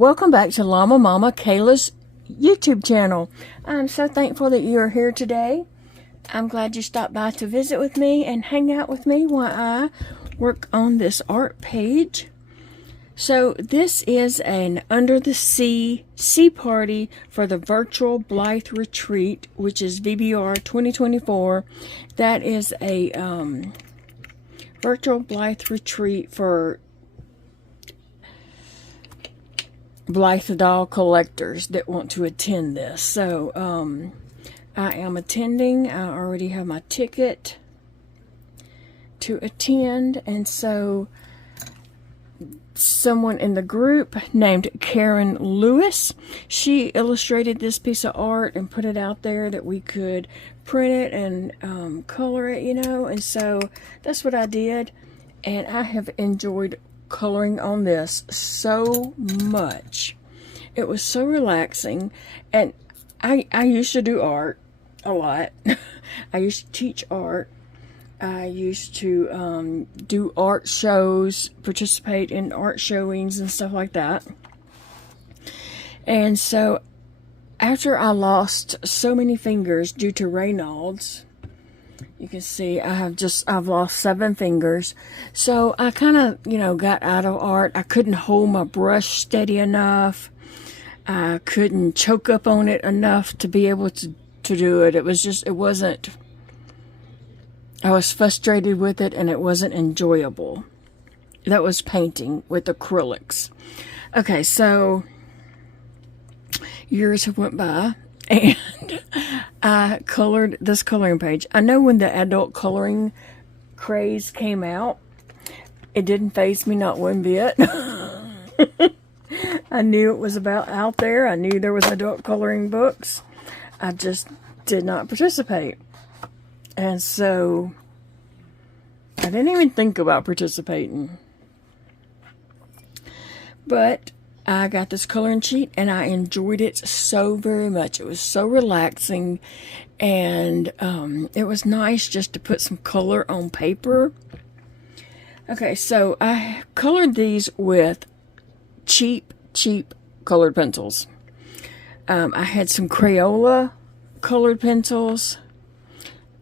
Welcome back to Llama Mama Kayla's YouTube channel. I'm so thankful that you are here today. I'm glad you stopped by to visit with me and hang out with me while I work on this art page. So this is an Under the Sea party for the virtual Blythe Retreat, which is VBR 2024. That is a virtual Blythe Retreat for Blythe doll collectors that want to attend this. So I am attending. I already have my ticket to attend, and so someone in the group named Karen Lewis, she illustrated this piece of art and put it out there that we could print it and color it, you know, and so that's what I did, and I have enjoyed coloring on this so much. It was so relaxing, and I used to do art a lot. I used to teach art. I used to do art shows, participate in art showings and stuff like that. And so after I lost so many fingers due to Raynaud's, you can see I've lost 7 fingers. So I kind of, got out of art. I couldn't hold my brush steady enough. I couldn't choke up on it enough to be able to do it. I was frustrated with it, and it wasn't enjoyable. That was painting with acrylics. Okay, so years have went by, and I colored this coloring page. I know when the adult coloring craze came out, it didn't faze me not one bit. I knew it was about out there. I knew there was adult coloring books. I just did not participate. And so I didn't even think about participating. But I got this coloring sheet, and I enjoyed it so very much. It was so relaxing, and it was nice just to put some color on paper. Okay, so I colored these with cheap colored pencils. I had some Crayola colored pencils.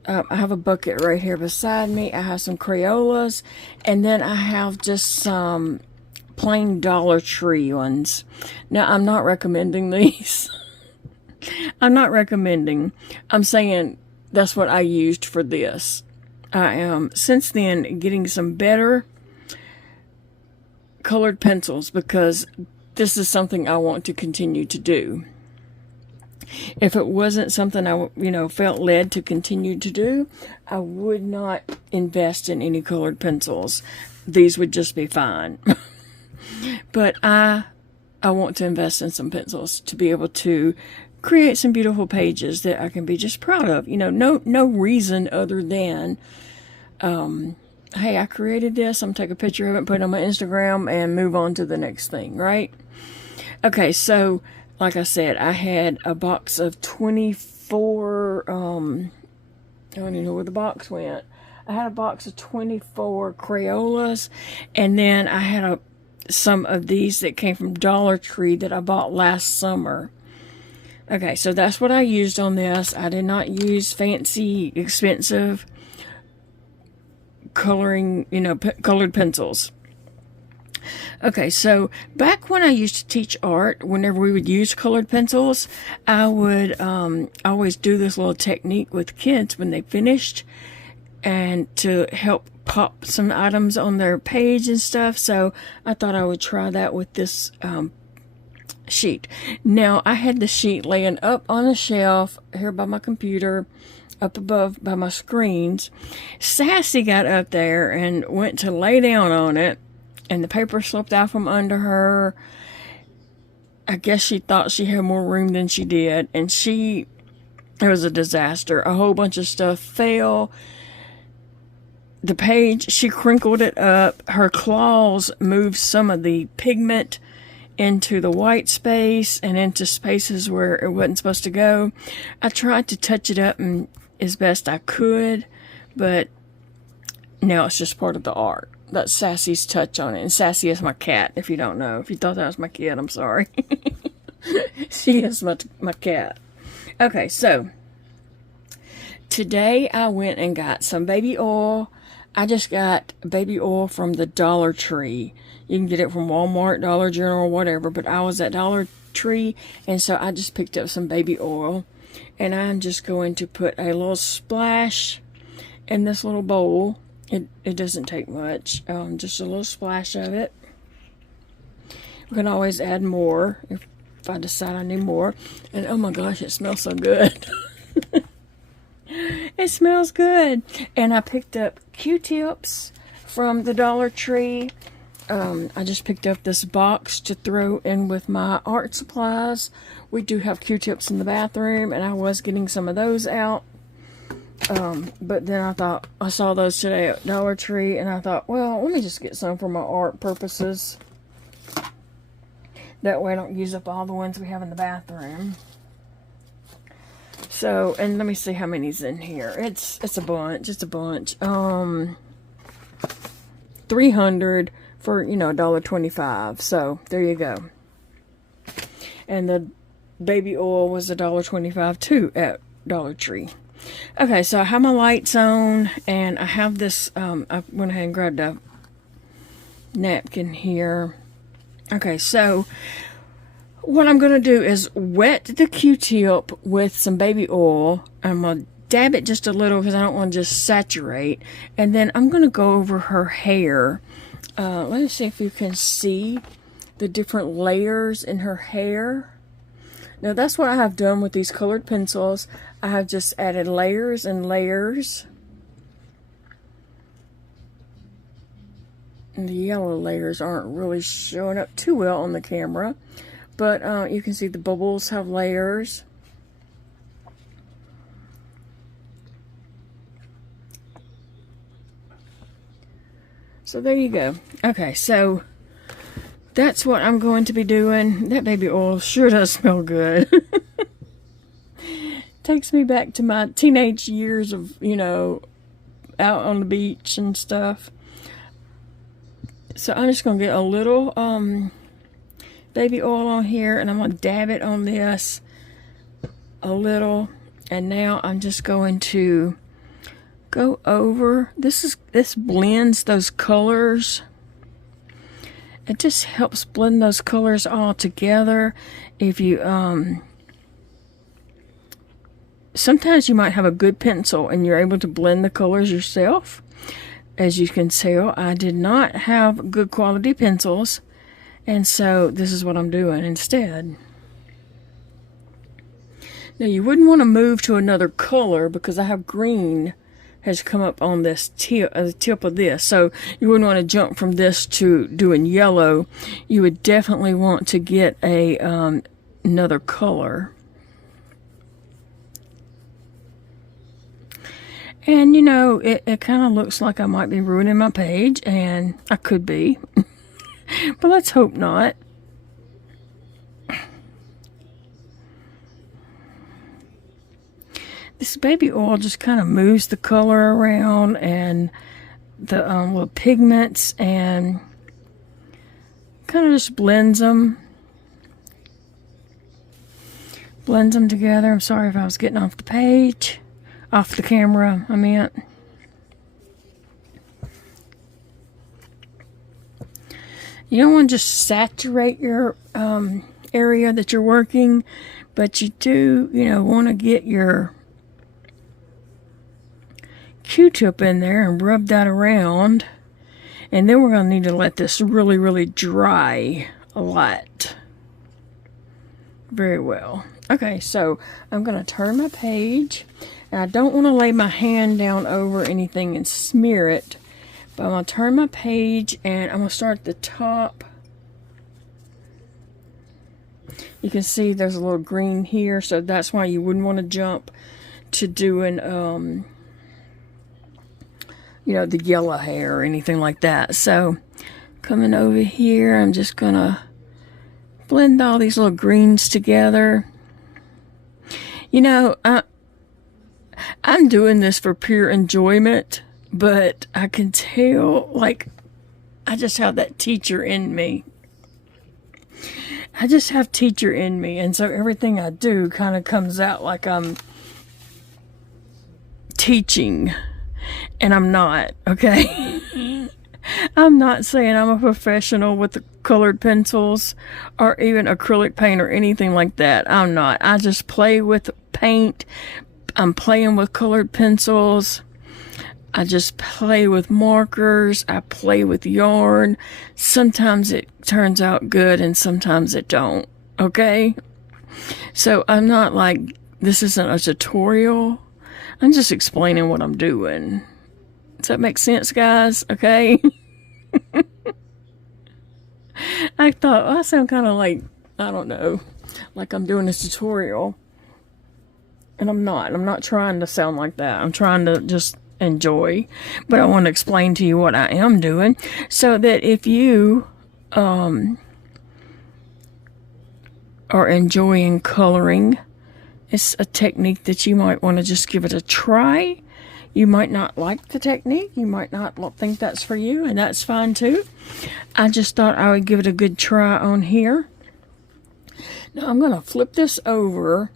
I have a bucket right here beside me. I have some Crayolas, and then I have just some plain Dollar Tree ones. Now, I'm not recommending these. I'm not recommending. I'm saying that's what I used for this. I am, since then, getting some better colored pencils because this is something I want to continue to do. If it wasn't something I, felt led to continue to do, I would not invest in any colored pencils. These would just be fine. But I want to invest in some pencils to be able to create some beautiful pages that I can be just proud of. No reason other than, hey, I created this. I'm going to take a picture of it, put it on my Instagram, and move on to the next thing, right? Okay, so like I said, I had a box of 24, I don't even know where the box went. I had a box of 24 Crayolas, and then I had some of these that came from Dollar Tree that I bought last summer. Okay, so that's what I used on this. I did not use fancy, expensive coloring, colored pencils. Okay, so back when I used to teach art, whenever we would use colored pencils, I would always do this little technique with kids when they finished, and to help pop some items on their page and stuff. So I thought I would try that with this sheet. Now, I had the sheet laying up on a shelf here by my computer, up above by my screens. Sassy got up there and went to lay down on it, and the paper slipped out from under her. I guess she thought she had more room than she did, and it was a disaster. A whole bunch of stuff fell. The page, she crinkled it up. Her claws moved some of the pigment into the white space and into spaces where it wasn't supposed to go. I tried to touch it up as best I could, but now it's just part of the art. That's Sassy's touch on it. And Sassy is my cat, if you don't know. If you thought that was my kid, I'm sorry. She is my cat. Okay, so today I went and got some baby oil. I just got baby oil from the Dollar Tree. You can get it from Walmart, Dollar General, whatever. But I was at Dollar Tree, and so I just picked up some baby oil. And I'm just going to put a little splash in this little bowl. It doesn't take much. Just a little splash of it. We can always add more if I decide I need more. And oh my gosh, it smells so good. It smells good. And I picked up Q-tips from the Dollar Tree. I just picked up this box to throw in with my art supplies. We do have Q-tips in the bathroom, and I was getting some of those out. But then I thought, I saw those today at Dollar Tree, and I thought, well, let me just get some for my art purposes. That way I don't use up all the ones we have in the bathroom. So, and let me see how many's in here. It's a bunch. It's a bunch. 300 for, $1.25. So, there you go. And the baby oil was $1.25 too at Dollar Tree. Okay, so I have my lights on, and I have this, I went ahead and grabbed a napkin here. Okay, so what I'm going to do is wet the Q-tip with some baby oil. I'm going to dab it just a little because I don't want to just saturate. And then I'm going to go over her hair. Let me see if you can see the different layers in her hair. Now that's what I have done with these colored pencils. I have just added layers and layers. And the yellow layers aren't really showing up too well on the camera. But you can see the bubbles have layers. So there you go. Okay, so that's what I'm going to be doing. That baby oil sure does smell good. Takes me back to my teenage years of, out on the beach and stuff. So I'm just going to get a little baby oil on here, and I'm going to dab it on this a little. And now I'm just going to go over. This blends those colors. It just helps blend those colors all together. If you sometimes you might have a good pencil and you're able to blend the colors yourself. As you can tell, I did not have good quality pencils, and so this is what I'm doing instead. Now you wouldn't want to move to another color because I have green has come up on this tip, the tip of this. So you wouldn't want to jump from this to doing yellow. You would definitely want to get a another color. And it kind of looks like I might be ruining my page, and I could be. But let's hope not. This baby oil just kind of moves the color around and the little pigments, and kind of just blends them. Blends them together. I'm sorry if I was getting off the page. Off the camera, I meant. You don't want to just saturate your area that you're working, but you do, want to get your Q-tip in there and rub that around. And then we're going to need to let this really, really dry a lot. Very well. Okay, so I'm going to turn my page. And I don't want to lay my hand down over anything and smear it. But I'm going to turn my page, and I'm going to start at the top. You can see there's a little green here, so that's why you wouldn't want to jump to doing, the yellow hair or anything like that. So, coming over here, I'm just going to blend all these little greens together. I'm doing this for pure enjoyment, but I can tell, I just have that teacher in me. I just have teacher in me, and so everything I do kind of comes out like I'm teaching, and I'm not, okay? I'm not saying I'm a professional with the colored pencils or even acrylic paint or anything like that. I'm not. I just play with paint. I'm playing with colored pencils. I just play with markers. I play with yarn. Sometimes it turns out good and sometimes it don't. Okay? So I'm not like, this isn't a tutorial. I'm just explaining what I'm doing. Does that make sense, guys? Okay? I thought, well, I sound kind of like, I don't know, like I'm doing a tutorial. And I'm not. I'm not trying to sound like that. I'm trying to just enjoy, but I want to explain to you what I am doing so that if you are enjoying coloring, it's a technique that you might want to just give it a try. You might not like the technique, you might not think that's for you, and that's fine too. I just thought I would give it a good try on here. Now I'm going to flip this over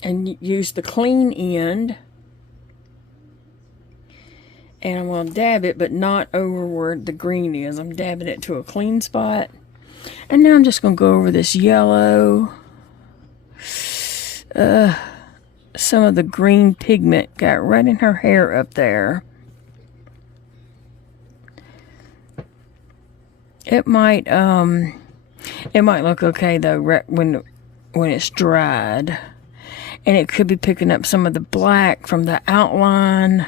and use the clean end. And I'm going to dab it, but not over where the green is. I'm dabbing it to a clean spot. And now I'm just going to go over this yellow. Some of the green pigment got right in her hair up there. It might look okay though when it's dried. And it could be picking up some of the black from the outline.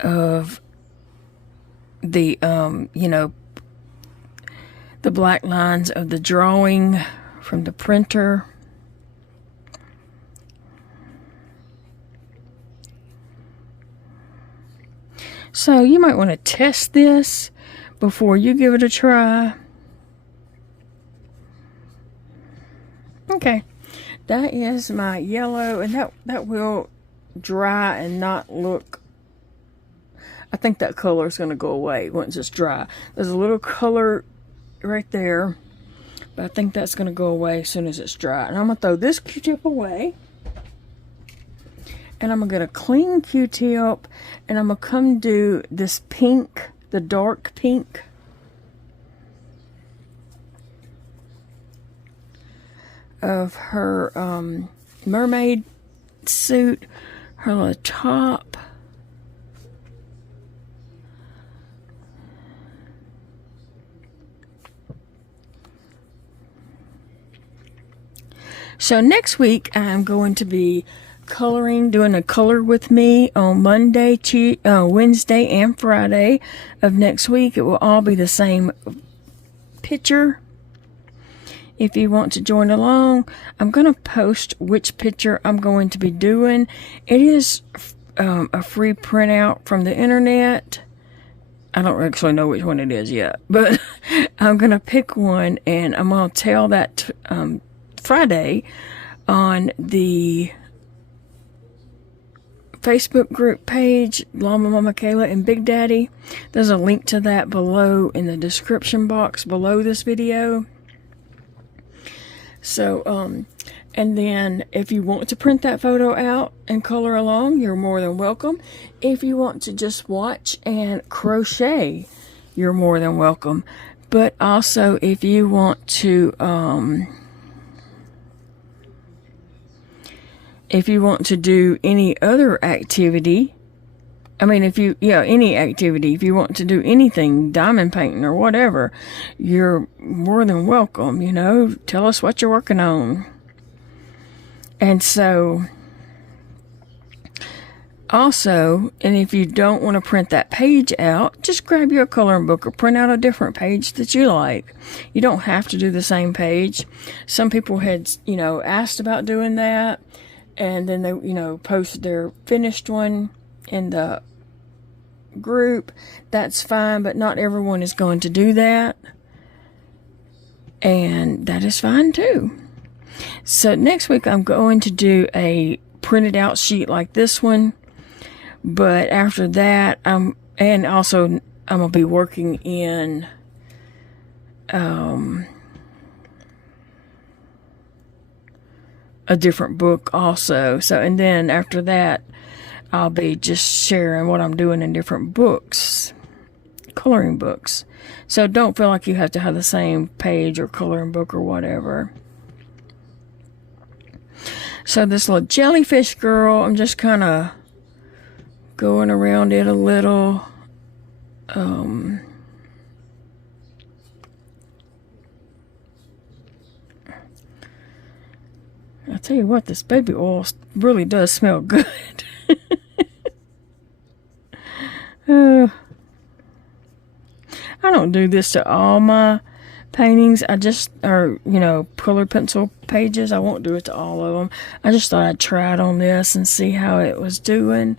Of the the black lines of the drawing from the printer. So you might want to test this before you give it a try. Okay, that is my yellow, and that will dry and not look, I think that color is going to go away once it's dry. There's a little color right there, but I think that's going to go away as soon as it's dry. And I'm going to throw this Q-tip away, and I'm going to get a clean Q-tip, and I'm going to come do this pink, the dark pink. Of her mermaid suit, her little top. So next week I'm going to be coloring, doing a color with me on Monday, Wednesday, and Friday of next week. It will all be the same picture. If you want to join along, I'm going to post which picture I'm going to be doing. It is a free printout from the internet. I don't actually know which one it is yet, but I'm going to pick one, and I'm going to tell that Friday on the Facebook group page, Llama and Big Daddy. There's a link to that below in the description box below this video. So, and then if you want to print that photo out and color along, you're more than welcome. If you want to just watch and crochet, you're more than welcome. But also, if you want to, do any other activity, any activity, if you want to do anything, diamond painting or whatever, you're more than welcome, tell us what you're working on. And so, also, and if you don't want to print that page out, just grab your coloring book or print out a different page that you like. You don't have to do the same page. Some people had, asked about doing that, and then they, posted their finished one in the group. That's fine, but not everyone is going to do that, and that is fine too. So next week I'm going to do a printed out sheet like this one. But after that, and also I'm going to be working in a different book also. So, and then after that, I'll be just sharing what I'm doing in different books, coloring books. So don't feel like you have to have the same page or coloring book or whatever. So this little jellyfish girl, I'm just kind of going around it a little. I'll tell you what, this baby oil really does smell good. I don't do this to all my paintings. I just, or, you know, colored pencil pages. I won't do it to all of them. I just thought I'd try it on this and see how it was doing.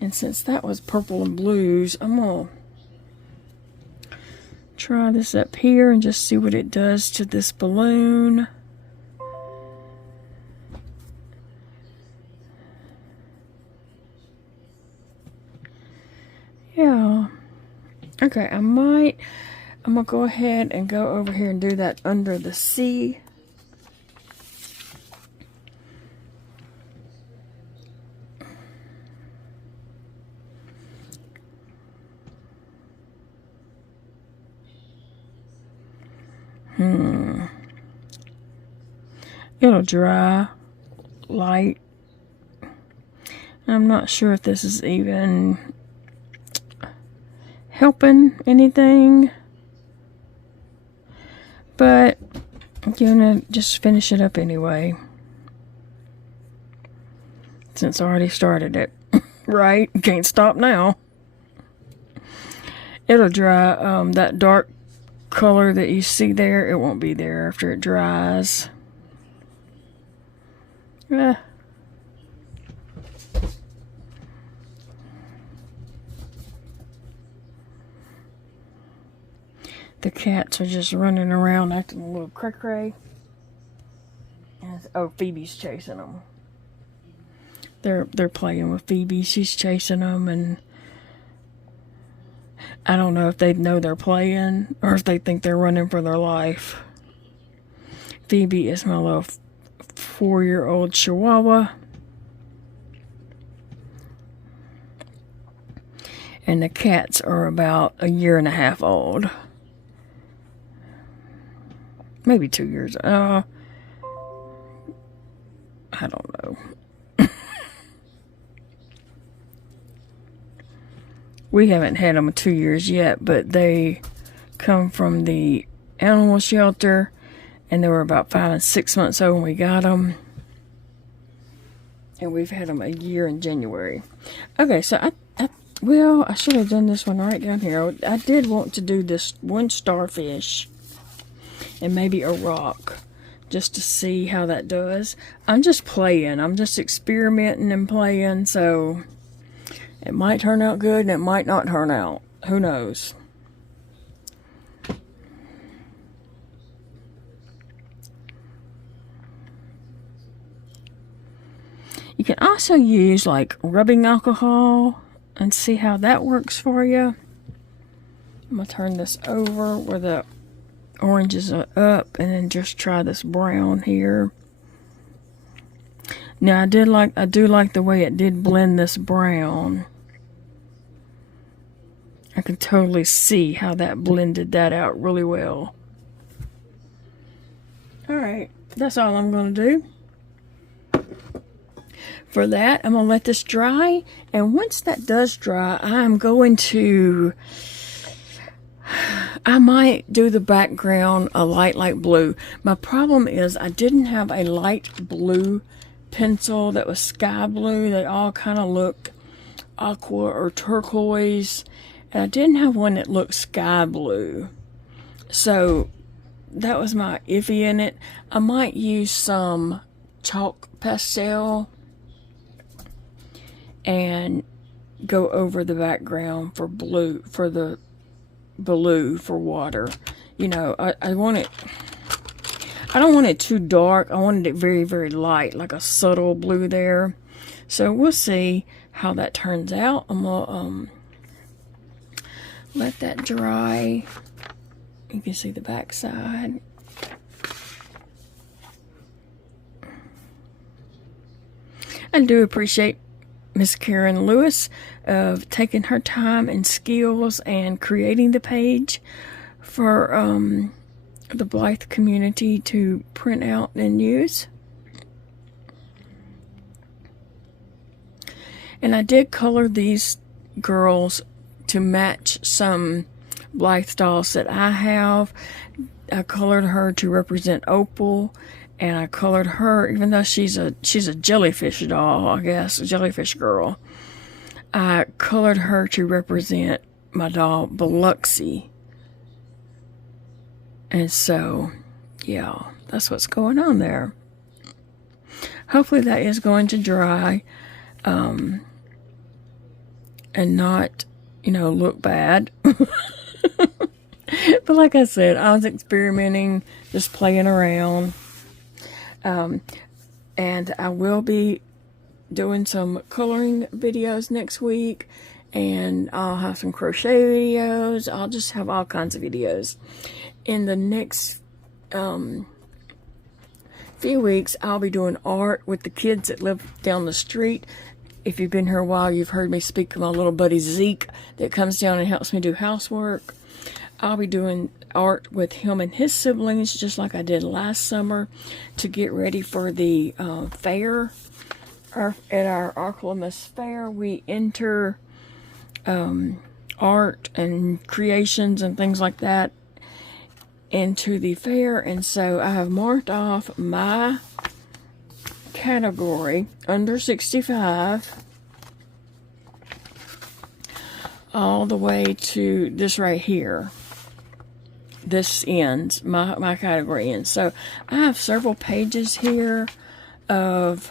And since that was purple and blues, I'm going to try this up here and just see what it does to this balloon. Yeah. Okay, I'm going to go ahead and go over here and do that under the sea. It'll dry light. I'm not sure if this is even helping anything, but I'm gonna just finish it up anyway, since I already started it. Right? Can't stop now. It'll dry. That dark color that you see there, it won't be there after it dries. The cats are just running around acting a little cray-cray. Oh, Phoebe's chasing them. They're playing with Phoebe. She's chasing them, and I don't know if they know they're playing or if they think they're running for their life. Phoebe is my little 4-year-old Chihuahua. And the cats are about 1.5 years old. Maybe 2 years. I don't know. We haven't had them 2 years yet, but they come from the animal shelter, and they were about 5 and 6 months old when we got them. And we've had them 1 year in January. Okay, so I should have done this one right down here. I did want to do this one starfish and maybe a rock, just to see how that does. I'm just playing. I'm just experimenting and playing, so it might turn out good and it might not turn out. Who knows? You can also use like rubbing alcohol and see how that works for you. I'm going to turn this over where the oranges are up, and then just try this brown here. Now I do like the way it did blend this brown. I can totally see how that blended that out really well. Alright, that's all I'm going to do. For that, I'm going to let this dry, and once that does dry, I'm going to... I might do the background a light blue. My problem is I didn't have a light blue pencil that was sky blue. They all kind of look aqua or turquoise. And I didn't have one that looked sky blue. So that was my iffy in it. I might use some chalk pastel and go over the background for blue, for the blue for water. You know, I I don't want it too dark. I wanted it very, very light, like a subtle blue there. So we'll see how that turns out. I'm gonna let that dry. You can see the back side. I do appreciate Miss Karen Lewis of taking her time and skills and creating the page for the Blythe community to print out and use. And I did color these girls to match some Blythe dolls that I have. I colored her to represent Opal, and I colored her, even though she's a jellyfish doll, I guess, a jellyfish girl. I colored her to represent my doll Biloxi. And so, yeah, that's what's going on there. Hopefully that is going to dry and not, look bad. But like I said, I was experimenting, just playing around. And I will be doing some coloring videos next week, and I'll have some crochet videos. I'll just have all kinds of videos. In the next few weeks, I'll be doing art with the kids that live down the street. If you've been here a while, you've heard me speak of my little buddy Zeke that comes down and helps me do housework. I'll be doing art with him and his siblings, just like I did last summer, to get ready for the fair. At our Arcalamus Fair, we enter art and creations and things like that into the fair. And so I have marked off my category under 65 all the way to this right here. This ends, my category ends. So I have several pages here of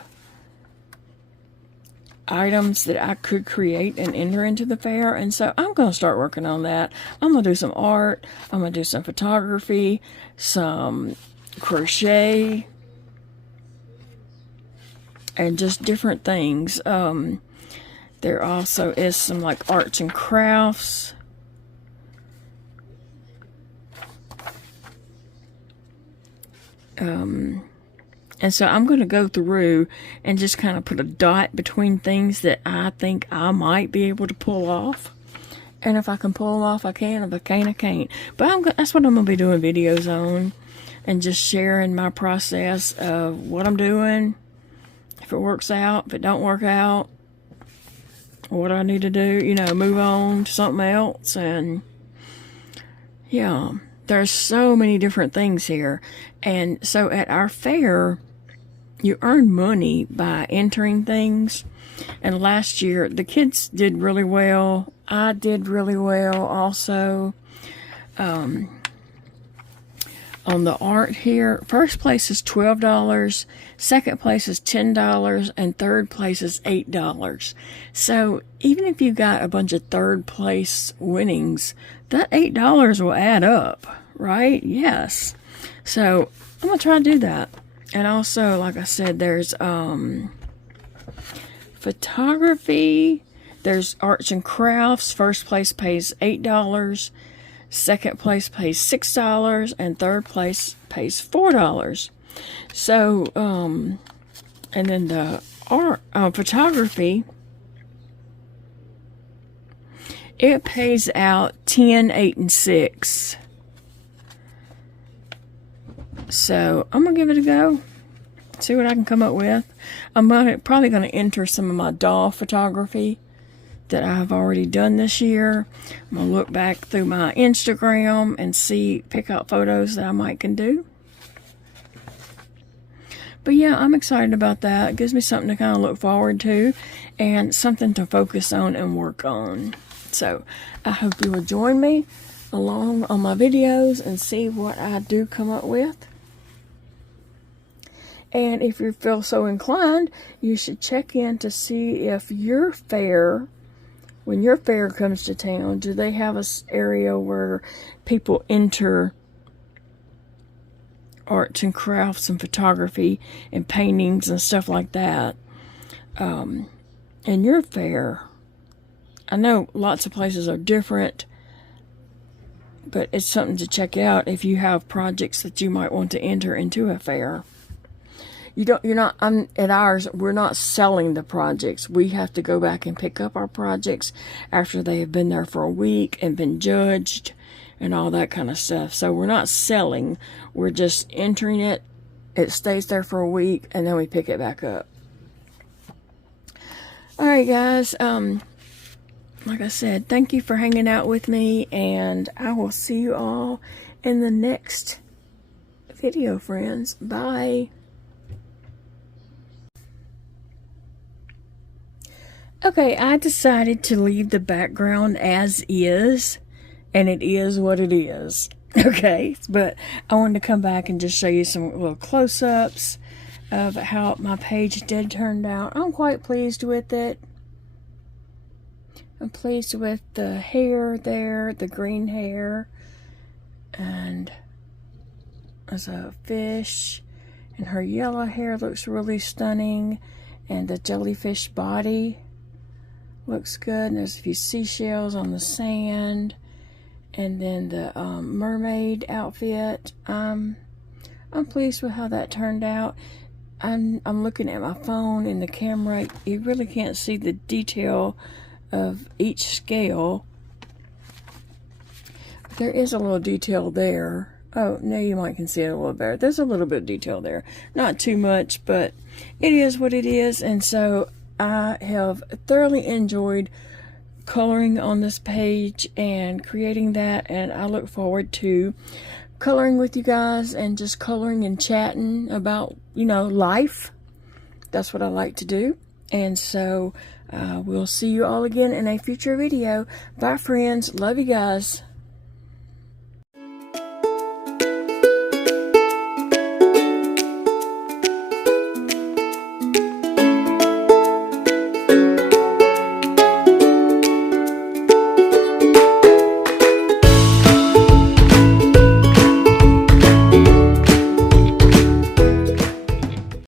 items that I could create and enter into the fair. And so I'm going to start working on that. I'm going to do some art. I'm going to do some photography, some crochet, and just different things. There also is some like arts and crafts. And so I'm going to go through and just kind of put a dot between things that I think I might be able to pull off. And if I can pull them off, I can. If I can't, I can't. But that's what I'm going to be doing videos on, and just sharing my process of what I'm doing. If it works out, if it don't work out, what I need to do, move on to something else. And yeah, there's so many different things here. And so at our fair, you earn money by entering things. And last year, the kids did really well. I did really well also. On the art here, first place is $12, second place is $10, and third place is $8. So even if you got a bunch of third place winnings, that $8 will add up, right? Yes. So I'm going to try to do that. And also, like I said, there's photography, there's arts and crafts. First place pays $8. Second place pays $6, and third place pays $4. So, and then the art, photography, it pays out 10, 8, and 6. So I'm gonna give it a go. See what I can come up with. I'm probably gonna enter some of my doll photography that I've already done this year. I'm going to look back through my Instagram and pick out photos that I might can do. But yeah, I'm excited about that. It gives me something to kind of look forward to and something to focus on and work on. So I hope you will join me along on my videos and see what I do come up with. And if you feel so inclined, you should check in to see if your fair, when your fair comes to town, do they have an area where people enter arts and crafts and photography and paintings and stuff like that. And your fair, I know lots of places are different, but it's something to check out if you have projects that you might want to enter into a fair. At ours, we're not selling the projects. We have to go back and pick up our projects after they have been there for a week and been judged and all that kind of stuff. So we're not selling, we're just entering it. It stays there for a week and then we pick it back up. Alright guys, like I said, thank you for hanging out with me, and I will see you all in the next video, friends. Bye. Okay, I decided to leave the background as is, and it is what it is. Okay, but I wanted to come back and just show you some little close-ups of how my page did turn out. I'm quite pleased with it. I'm pleased with the hair there, the green hair, and there's a fish, and her yellow hair looks really stunning, and the jellyfish body looks good, and there's a few seashells on the sand, and then the mermaid outfit. I'm pleased with how that turned out. I'm looking at my phone and the camera. You really can't see the detail of each scale. There is a little detail there. Oh, now you might can see it a little better. There's a little bit of detail there. Not too much, but it is what it is, and so I have thoroughly enjoyed coloring on this page and creating that, and I look forward to coloring with you guys and just coloring and chatting about, life. That's what I like to do. And so we'll see you all again in a future video. Bye, friends. Love you guys.